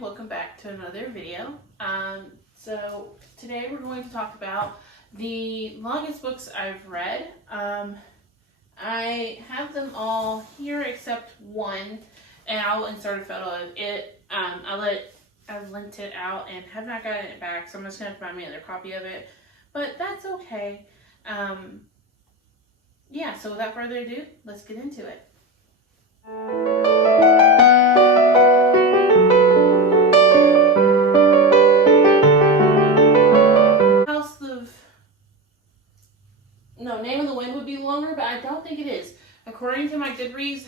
welcome back to another video. So today we're going to talk about the longest books I've read. I have them all here except one, and I'll insert a photo of it. I've lent it out and have not gotten it back, so I'm just going to have to buy me another copy of it, but that's okay. Yeah, so without further ado, let's get into it. Name of the Wind would be longer, but I don't think it is. According to my Goodreads,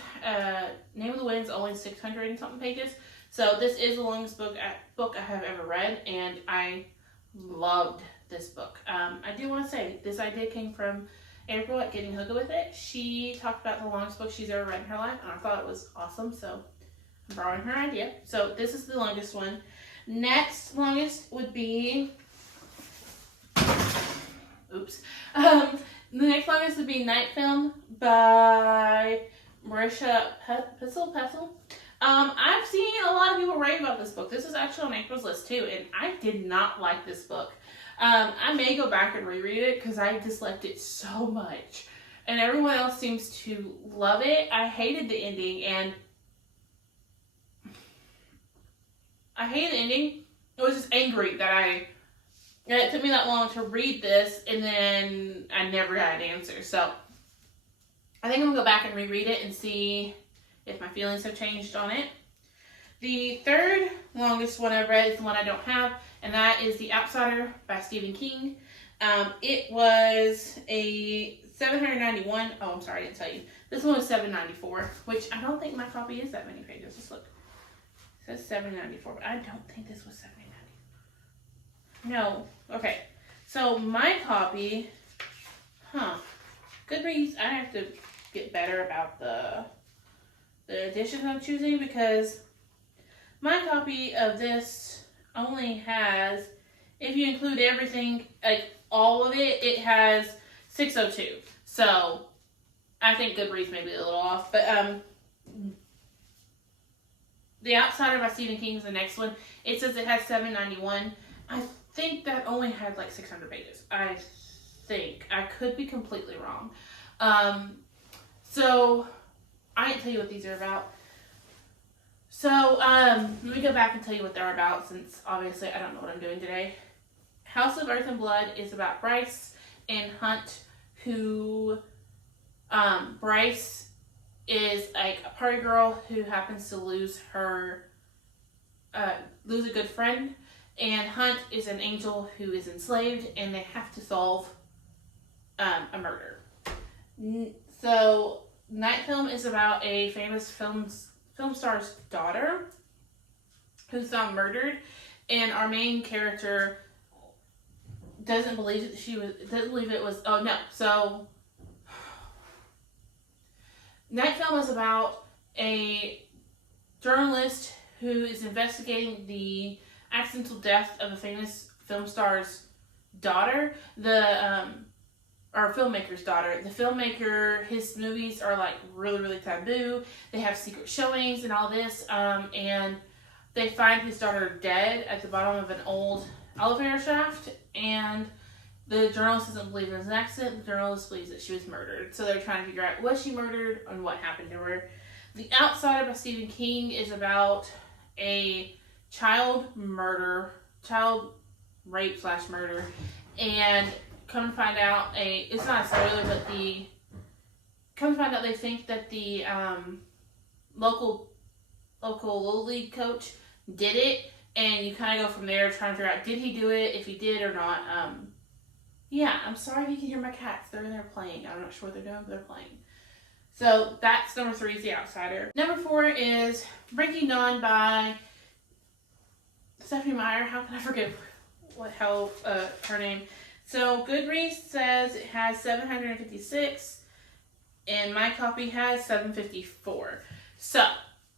Name of the Wind is only 600 and something pages. So this is the longest book I have ever read, and I loved this book. I do want to say, this idea came from April at Getting Hooked With It. She talked about the longest book she's ever read in her life, and I thought it was awesome, so I'm borrowing her idea. So this is the longest one. Next longest would be... Oops. The next longest would be Night Film by Marisha Pessl. I've seen a lot of people rave about this book. This was actually on April's list too, and I did not like this book. I may go back and reread it because I disliked it so much, and everyone else seems to love it. I hated the ending, and it was just angry that it took me that long to read this, and then I never got an answer. So I think I'm going to go back and reread it and see if my feelings have changed on it. The third longest one I've read is the one I don't have, and that is The Outsider by Stephen King. It was a 791. Oh, I'm sorry, I didn't tell you. This one was 794, which I don't think my copy is that many pages. Just look. It says 794, but I don't think this was 790. No. Okay. So my copy, Goodreads, I have to get better about the editions I'm choosing, because my copy of this only has, if you include everything, like all of it, it has 602. So I think Goodreads may be a little off, but The Outsider by Stephen King is the next one. It says it has 791. I think that only had like 600 pages. I think. I could be completely wrong. So I didn't tell you what these are about. So let me go back and tell you what they're about, since obviously I don't know what I'm doing today. House of Earth and Blood is about Bryce and Hunt, who Bryce is like a party girl who happens to lose a good friend. And Hunt is an angel who is enslaved, and they have to solve a murder. So Night Film is about a famous film star's daughter who's found murdered, and our main character doesn't believe it was. Oh no! So Night Film is about a journalist who is investigating the accidental death of a famous film star's daughter, or filmmaker's daughter. The filmmaker, his movies are like really, really taboo. They have secret showings and all this, and they find his daughter dead at the bottom of an old elevator shaft, and the journalist doesn't believe it was an accident. The journalist believes that she was murdered. So they're trying to figure out, was she murdered and what happened to her. The Outsider by Stephen King is about a child rape/murder, and come to find out, it's not a spoiler, but come to find out they think that the local Little League coach did it, and you kind of go from there trying to figure out, did he do it, if he did or not. Yeah, I'm sorry if you can hear my cats. They're in there playing. I'm not sure what they're doing, but they're playing. So that's number 3 is The Outsider. Number 4 is Breaking Dawn by Stephanie Meyer. How can I forget her name? So Goodreads says it has 756, and my copy has 754. So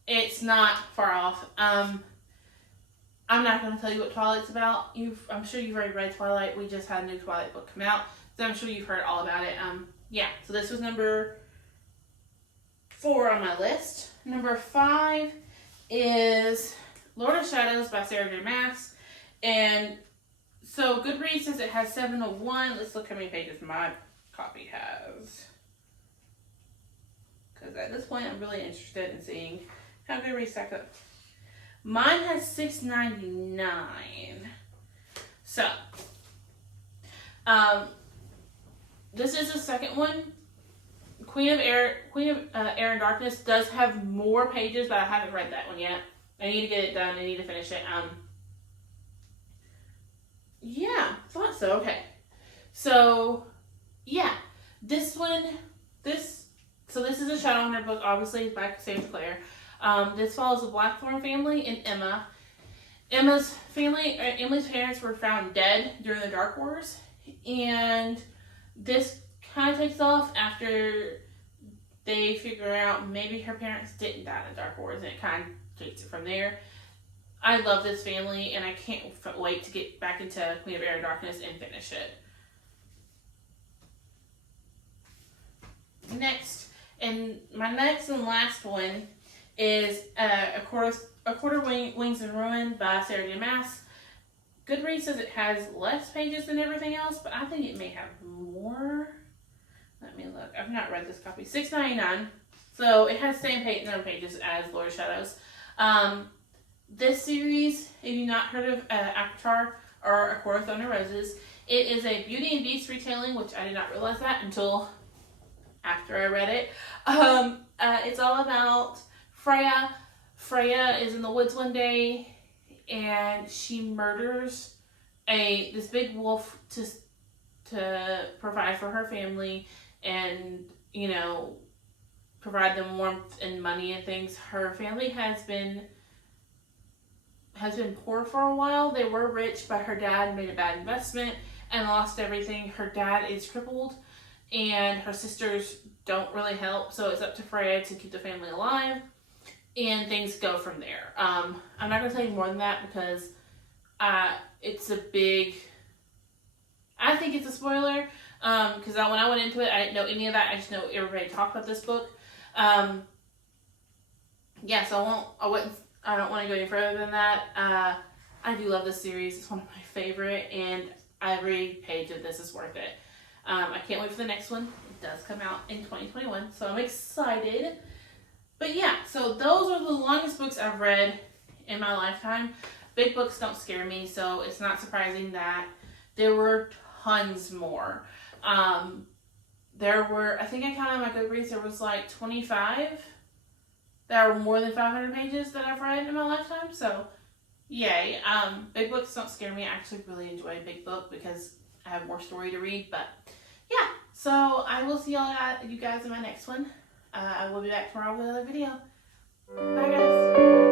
it's not far off. I'm not going to tell you what Twilight's about. I'm sure you've already read Twilight. We just had a new Twilight book come out, so I'm sure you've heard all about it. Yeah. So this was number 4 on my list. Number 5 is Lord of Shadows Sarah J. Maas. And so Goodreads says it has 701. Let's look how many pages my copy has. Because at this point, I'm really interested in seeing how Goodreads stack up. Mine has 699. So, this is the second one. Queen of Air and Darkness does have more pages, but I haven't read that one yet. I need to get it done. I need to finish it. Yeah, thought so. Okay. So, yeah. This is a Shadowhunter book, obviously, by Sage Claire. This follows the Blackthorn family and Emma. Emily's parents were found dead during the Dark Wars, and this kind of takes off after they figure out maybe her parents didn't die in the Dark Wars, and it kind of takes it from there. I love this family, and I can't wait to get back into Queen of Air and Darkness and finish it. My next and last one is A Quarter Wings in Ruin by Sarah J. Maas. Goodreads says it has less pages than everything else, but I think it may have more. Let me look. I've not read this copy. $6.99. So it has the same number of pages as Lord of Shadows. This series, if you've not heard of Avatar or A Court of Thunder Roses, it is a Beauty and Beast retelling, which I did not realize that until after I read it. It's all about Freya. Freya is in the woods one day, and she murders this big wolf to provide for her family, and provide them warmth and money and things. Her family has been poor for a while. They were rich, but her dad made a bad investment and lost everything. Her dad is crippled, and her sisters don't really help, so it's up to Freya to keep the family alive, and things go from there. I'm not going to tell you more than that because it's a big... I think it's a spoiler, because when I went into it, I didn't know any of that. I just know everybody talked about this book. So I don't want to go any further than that. I do love this series. It's one of my favorite, and every page of this is worth it. I can't wait for the next one. It does come out in 2021, so I'm excited. But yeah, so those are the longest books I've read in my lifetime. Big books don't scare me, so it's not surprising that there were tons more. There were, I think I counted my Goodreads, there was like 25 that were more than 500 pages that I've read in my lifetime, so yay. Big books don't scare me. I actually really enjoy a big book because I have more story to read, but yeah. So I will see you guys in my next one. I will be back tomorrow with another video. Bye guys.